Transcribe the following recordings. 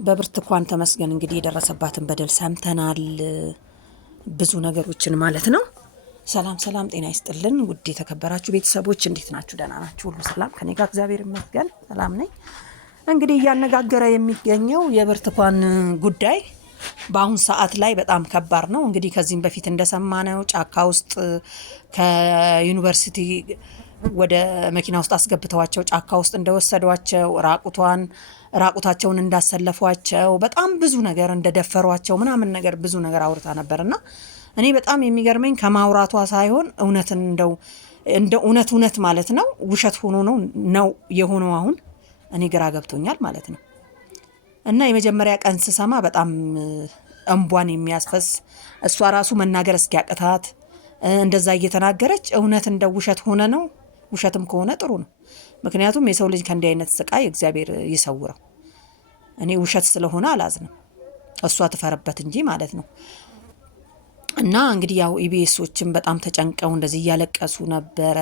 በብርቱካን ተመስገን እንግዲህ የደረሰባትን በደል ሰምተናል። ብዙ ነገሮችን ማለት ነው። ሰላም ሰላም፣ ጤና ይስጥልን ውድ የተከበራችሁ ቤተሰቦች እንዴት ናችሁ? ደህና ናችሁ? ሁሉ ሰላም ከኔ ጋር እግዚአብሔር ይመስገን ሰላም ነኝ። እንግዲህ እያነጋገረ የሚገኘው የብርቱካን ጉዳይ በአሁን ሰዓት ላይ በጣም ከባድ ነው። እንግዲህ ከዚህም በፊት እንደሰማነው ጫካ ውስጥ ከዩኒቨርሲቲ ወደ መኪና ውስጥ አስገብተዋቸው ጫካ ውስጥ እንደወሰዷቸው ራቁታቸውን እንዳሰለፏቸው በጣም ብዙ ነገር እንደደፈሯቸው ምናምን ነገር ብዙ ነገር አውርታ ነበርና እኔ በጣም የሚገርመኝ ከማውራቷ ሳይሆን እውነትን እንደ እውነት ማለት ነው ውሸት ሆኖ ነው የሆነው። አሁን እኔ ግራ ገብቶኛል ማለት ነው። እና የመጀመሪያ ቀን ስሰማ በጣም እንቧን የሚያስፈስ እሷ ራሱ መናገር እስኪያቅታት እንደዛ እየተናገረች እውነት እንደ ውሸት ሆነ ነው። ውሸትም ከሆነ ጥሩ ነው። ምክንያቱም የሰው ልጅ ከእንዲህ አይነት ስቃይ እግዚአብሔር ይሰውረው። እኔ ውሸት ስለሆነ አላዝንም፣ እሷ ትፈረበት እንጂ ማለት ነው። እና እንግዲህ ያው ኢቢኤሶችን በጣም ተጨንቀው እንደዚህ እያለቀሱ ነበረ።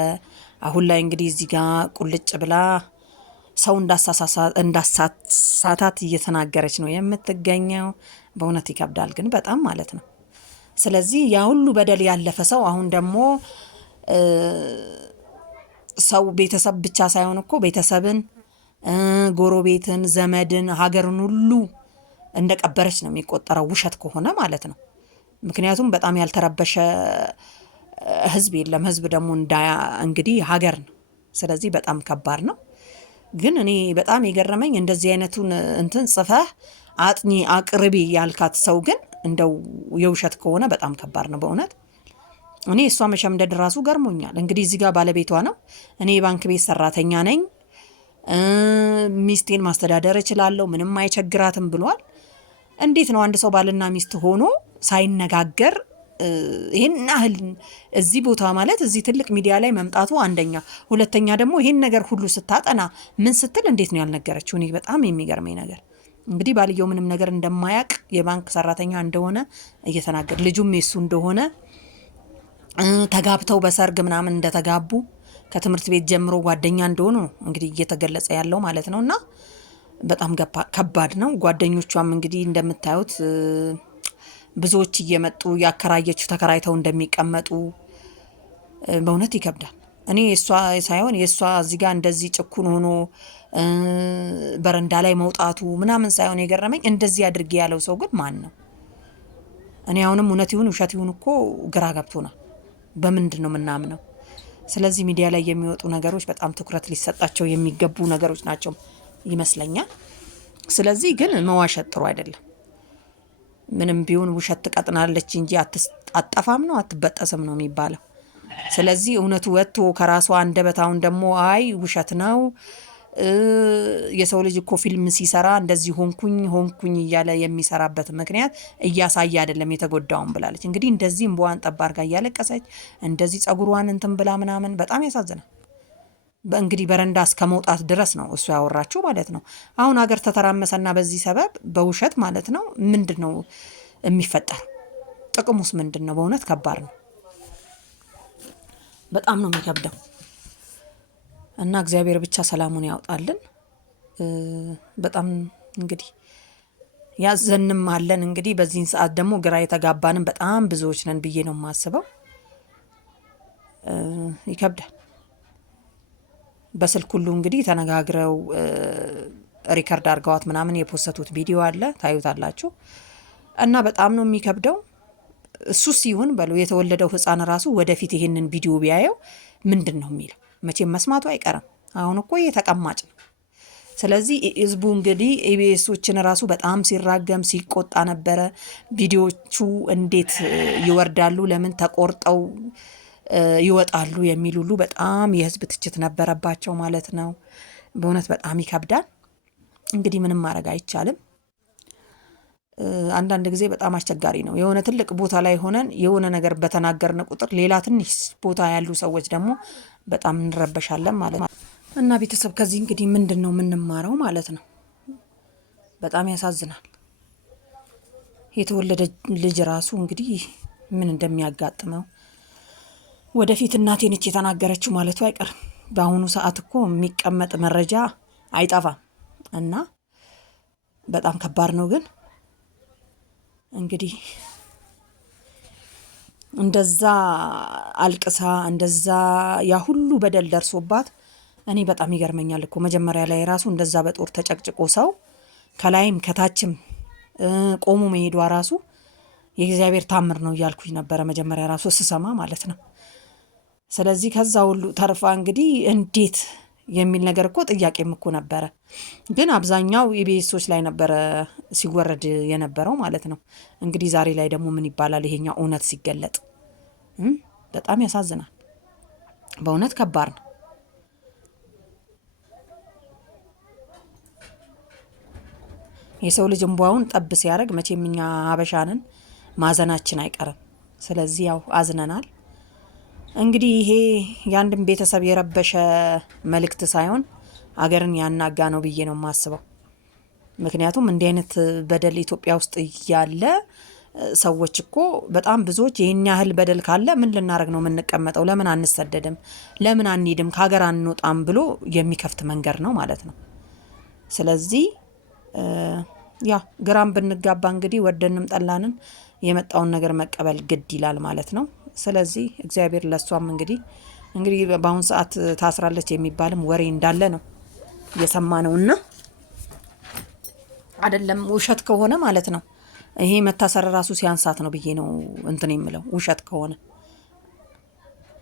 አሁን ላይ እንግዲህ እዚህ ጋር ቁልጭ ብላ ሰው እንዳሳታት እየተናገረች ነው የምትገኘው። በእውነት ይከብዳል ግን በጣም ማለት ነው። ስለዚህ ያ ሁሉ በደል ያለፈ ሰው አሁን ደግሞ ሰው ቤተሰብ ብቻ ሳይሆን እኮ ቤተሰብን፣ ጎረቤትን፣ ዘመድን፣ ሀገርን ሁሉ እንደቀበረች ነው የሚቆጠረው ውሸት ከሆነ ማለት ነው። ምክንያቱም በጣም ያልተረበሸ ህዝብ የለም። ህዝብ ደግሞ እንግዲህ ሀገር ነው። ስለዚህ በጣም ከባድ ነው። ግን እኔ በጣም የገረመኝ እንደዚህ አይነቱን እንትን ጽፈህ አጥኚ አቅርቢ ያልካት ሰው ግን እንደው የውሸት ከሆነ በጣም ከባድ ነው በእውነት። እኔ እሷ መሸምደድ ራሱ ገርሞኛል። እንግዲህ እዚህ ጋር ባለቤቷ ነው እኔ የባንክ ቤት ሰራተኛ ነኝ፣ ሚስቴን ማስተዳደር እችላለሁ፣ ምንም አይቸግራትም ብሏል። እንዴት ነው አንድ ሰው ባልና ሚስት ሆኖ ሳይነጋገር ይሄን ያህል እዚህ ቦታ ማለት እዚህ ትልቅ ሚዲያ ላይ መምጣቱ አንደኛ፣ ሁለተኛ ደግሞ ይሄን ነገር ሁሉ ስታጠና ምን ስትል እንዴት ነው ያልነገረችው? እኔ በጣም የሚገርመኝ ነገር እንግዲህ ባልየው ምንም ነገር እንደማያውቅ የባንክ ሰራተኛ እንደሆነ እየተናገረ ልጁም የሱ እንደሆነ ተጋብተው በሰርግ ምናምን እንደተጋቡ ከትምህርት ቤት ጀምሮ ጓደኛ እንደሆኑ ነው እንግዲህ እየተገለጸ ያለው ማለት ነው። እና በጣም ከባድ ነው። ጓደኞቿም እንግዲህ እንደምታዩት ብዙዎች እየመጡ ያከራየችው ተከራይተው እንደሚቀመጡ በእውነት ይከብዳል። እኔ የእሷ ሳይሆን የእሷ እዚህ ጋር እንደዚህ ጭኩን ሆኖ በረንዳ ላይ መውጣቱ ምናምን ሳይሆን የገረመኝ እንደዚህ አድርጌ ያለው ሰው ግን ማን ነው? እኔ አሁንም እውነት ይሁን ውሸት ይሁን እኮ ግራ ገብቶናል። በምንድን ነው የምናምነው? ስለዚህ ሚዲያ ላይ የሚወጡ ነገሮች በጣም ትኩረት ሊሰጣቸው የሚገቡ ነገሮች ናቸው ይመስለኛል። ስለዚህ ግን መዋሸት ጥሩ አይደለም። ምንም ቢሆን ውሸት ትቀጥናለች እንጂ አጠፋም ነው አትበጠስም ነው የሚባለው። ስለዚህ እውነቱ ወጥቶ ከራሷ አንደበት አሁን ደግሞ አይ ውሸት ነው የሰው ልጅ እኮ ፊልም ሲሰራ እንደዚህ ሆንኩኝ እያለ የሚሰራበት ምክንያት እያሳየ አይደለም የተጎዳውን ብላለች። እንግዲህ እንደዚህ እንቧን ጠብ አድርጋ እያለቀሰች እንደዚህ ጸጉሯን እንትን ብላ ምናምን በጣም ያሳዝናል። እንግዲህ በረንዳ እስከ መውጣት ድረስ ነው እሱ ያወራችው ማለት ነው። አሁን ሀገር ተተራመሰና በዚህ ሰበብ በውሸት ማለት ነው ምንድን ነው የሚፈጠር? ጥቅሙስ ምንድን ነው? በእውነት ከባድ ነው። በጣም ነው የሚከብደው። እና እግዚአብሔር ብቻ ሰላሙን ያውጣልን። በጣም እንግዲህ ያዘንም አለን። እንግዲህ በዚህን ሰዓት ደግሞ ግራ የተጋባንም በጣም ብዙዎች ነን ብዬ ነው የማስበው። ይከብዳል። በስልክ ሁሉ እንግዲህ ተነጋግረው ሪከርድ አድርገዋት ምናምን የፖሰቱት ቪዲዮ አለ፣ ታዩታላችሁ። እና በጣም ነው የሚከብደው። እሱ ሲሆን በሉ የተወለደው ህፃን ራሱ ወደፊት ይሄንን ቪዲዮ ቢያየው ምንድን ነው የሚለው? መቼም መስማቱ አይቀርም። አሁን እኮ የተቀማጭ ነው። ስለዚህ ህዝቡ እንግዲህ ኢቢኤሶችን ራሱ በጣም ሲራገም ሲቆጣ ነበረ። ቪዲዮቹ እንዴት ይወርዳሉ? ለምን ተቆርጠው ይወጣሉ? የሚል ሁሉ በጣም የህዝብ ትችት ነበረባቸው ማለት ነው። በእውነት በጣም ይከብዳል። እንግዲህ ምንም ማድረግ አይቻልም። አንዳንድ ጊዜ በጣም አስቸጋሪ ነው። የሆነ ትልቅ ቦታ ላይ ሆነን የሆነ ነገር በተናገርን ቁጥር ሌላ ትንሽ ቦታ ያሉ ሰዎች ደግሞ በጣም እንረበሻለን ማለት ነው። እና ቤተሰብ ከዚህ እንግዲህ ምንድን ነው የምንማረው ማለት ነው? በጣም ያሳዝናል። የተወለደ ልጅ ራሱ እንግዲህ ምን እንደሚያጋጥመው ወደፊት እናቴ ነች የተናገረችው ማለቱ አይቀርም። በአሁኑ ሰዓት እኮ የሚቀመጥ መረጃ አይጠፋም እና በጣም ከባድ ነው። ግን እንግዲህ እንደዛ አልቅሳ እንደዛ ያ ሁሉ በደል ደርሶባት እኔ በጣም ይገርመኛል እኮ መጀመሪያ ላይ ራሱ እንደዛ በጦር ተጨቅጭቆ ሰው ከላይም ከታችም ቆሞ መሄዷ ራሱ የእግዚአብሔር ታምር ነው እያልኩኝ ነበረ መጀመሪያ ራሱ ስሰማ ማለት ነው። ስለዚህ ከዛ ሁሉ ተርፋ እንግዲህ እንዴት የሚል ነገር እኮ ጥያቄም እኮ ነበረ። ግን አብዛኛው ኢቢኤሶች ላይ ነበረ ሲወረድ የነበረው ማለት ነው። እንግዲህ ዛሬ ላይ ደግሞ ምን ይባላል ይሄኛው እውነት ሲገለጥ በጣም ያሳዝናል። በእውነት ከባድ ነው። የሰው ልጅ እንቧውን ጠብ ሲያደርግ መቼም እኛ ሀበሻንን ማዘናችን አይቀርም። ስለዚህ ያው አዝነናል። እንግዲህ ይሄ የአንድን ቤተሰብ የረበሸ መልእክት ሳይሆን አገርን ያናጋ ነው ብዬ ነው የማስበው። ምክንያቱም እንዲህ አይነት በደል ኢትዮጵያ ውስጥ እያለ ሰዎች እኮ በጣም ብዙዎች ይህን ያህል በደል ካለ ምን ልናደርግ ነው የምንቀመጠው? ለምን አንሰደድም? ለምን አንሄድም? ከሀገር አንወጣም ብሎ የሚከፍት መንገድ ነው ማለት ነው። ስለዚህ ያ ግራም ብንጋባ እንግዲህ ወደንም ጠላንን የመጣውን ነገር መቀበል ግድ ይላል ማለት ነው። ስለዚህ እግዚአብሔር ለሷም እንግዲህ በአሁን ሰዓት ታስራለች የሚባልም ወሬ እንዳለ ነው የሰማነውና አይደለም ውሸት ከሆነ ማለት ነው። ይሄ መታሰር ራሱ ሲያንሳት ነው ብዬ ነው እንትን የምለው። ውሸት ከሆነ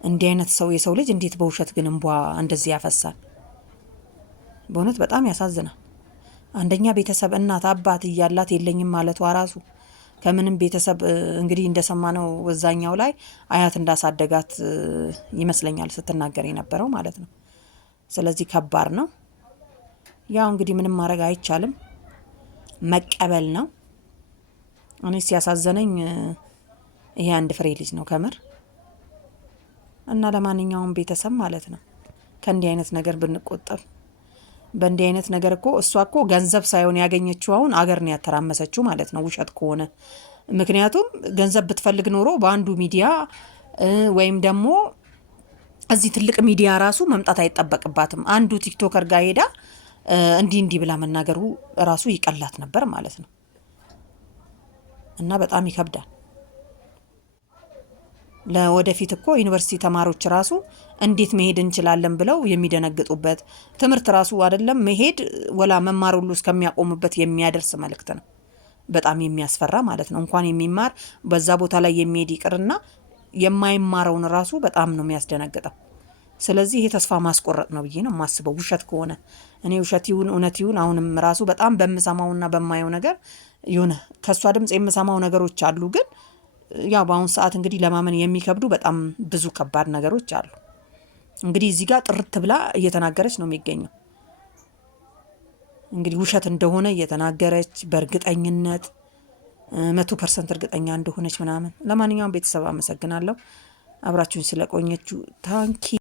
እንዲህ አይነት የሰው ልጅ እንዴት በውሸት ግን እንቧ እንደዚህ ያፈሳል? በእውነት በጣም ያሳዝናል። አንደኛ ቤተሰብ እናት አባት እያላት የለኝም ማለቷ ራሱ ከምንም ቤተሰብ እንግዲህ እንደሰማነው ወዛኛው ላይ አያት እንዳሳደጋት ይመስለኛል ስትናገር የነበረው ማለት ነው። ስለዚህ ከባድ ነው። ያው እንግዲህ ምንም ማድረግ አይቻልም፣ መቀበል ነው። እኔ ሲያሳዘነኝ ይሄ አንድ ፍሬ ልጅ ነው ከምር እና ለማንኛውም ቤተሰብ ማለት ነው ከእንዲህ አይነት ነገር ብንቆጠብ። በእንዲህ አይነት ነገር እኮ እሷ እኮ ገንዘብ ሳይሆን ያገኘችው አሁን አገር ነው ያተራመሰችው ማለት ነው ውሸት ከሆነ። ምክንያቱም ገንዘብ ብትፈልግ ኖሮ በአንዱ ሚዲያ ወይም ደግሞ እዚህ ትልቅ ሚዲያ ራሱ መምጣት አይጠበቅባትም። አንዱ ቲክቶከር ጋር ሄዳ እንዲህ ብላ መናገሩ ራሱ ይቀላት ነበር ማለት ነው። እና በጣም ይከብዳል። ለወደፊት እኮ ዩኒቨርሲቲ ተማሪዎች ራሱ እንዴት መሄድ እንችላለን ብለው የሚደነግጡበት ትምህርት ራሱ አይደለም መሄድ ወላ መማር ሁሉ እስከሚያቆሙበት የሚያደርስ መልእክት ነው። በጣም የሚያስፈራ ማለት ነው። እንኳን የሚማር በዛ ቦታ ላይ የሚሄድ ይቅርና የማይማረውን ራሱ በጣም ነው የሚያስደነግጠው። ስለዚህ ይሄ ተስፋ ማስቆረጥ ነው ብዬ ነው የማስበው። ውሸት ከሆነ እኔ ውሸት ይሁን እውነት ይሁን አሁንም ራሱ በጣም በምሰማውና በማየው ነገር ይሁን ከሷ ድምጽ የምሰማው ነገሮች አሉ። ግን ያው በአሁን ሰዓት እንግዲህ ለማመን የሚከብዱ በጣም ብዙ ከባድ ነገሮች አሉ። እንግዲህ እዚህ ጋር ጥርት ብላ እየተናገረች ነው የሚገኘው። እንግዲህ ውሸት እንደሆነ እየተናገረች በእርግጠኝነት 100% እርግጠኛ እንደሆነች ምናምን። ለማንኛውም ቤተሰብ አመሰግናለሁ አብራችሁኝ ስለቆየችሁ ታንኪ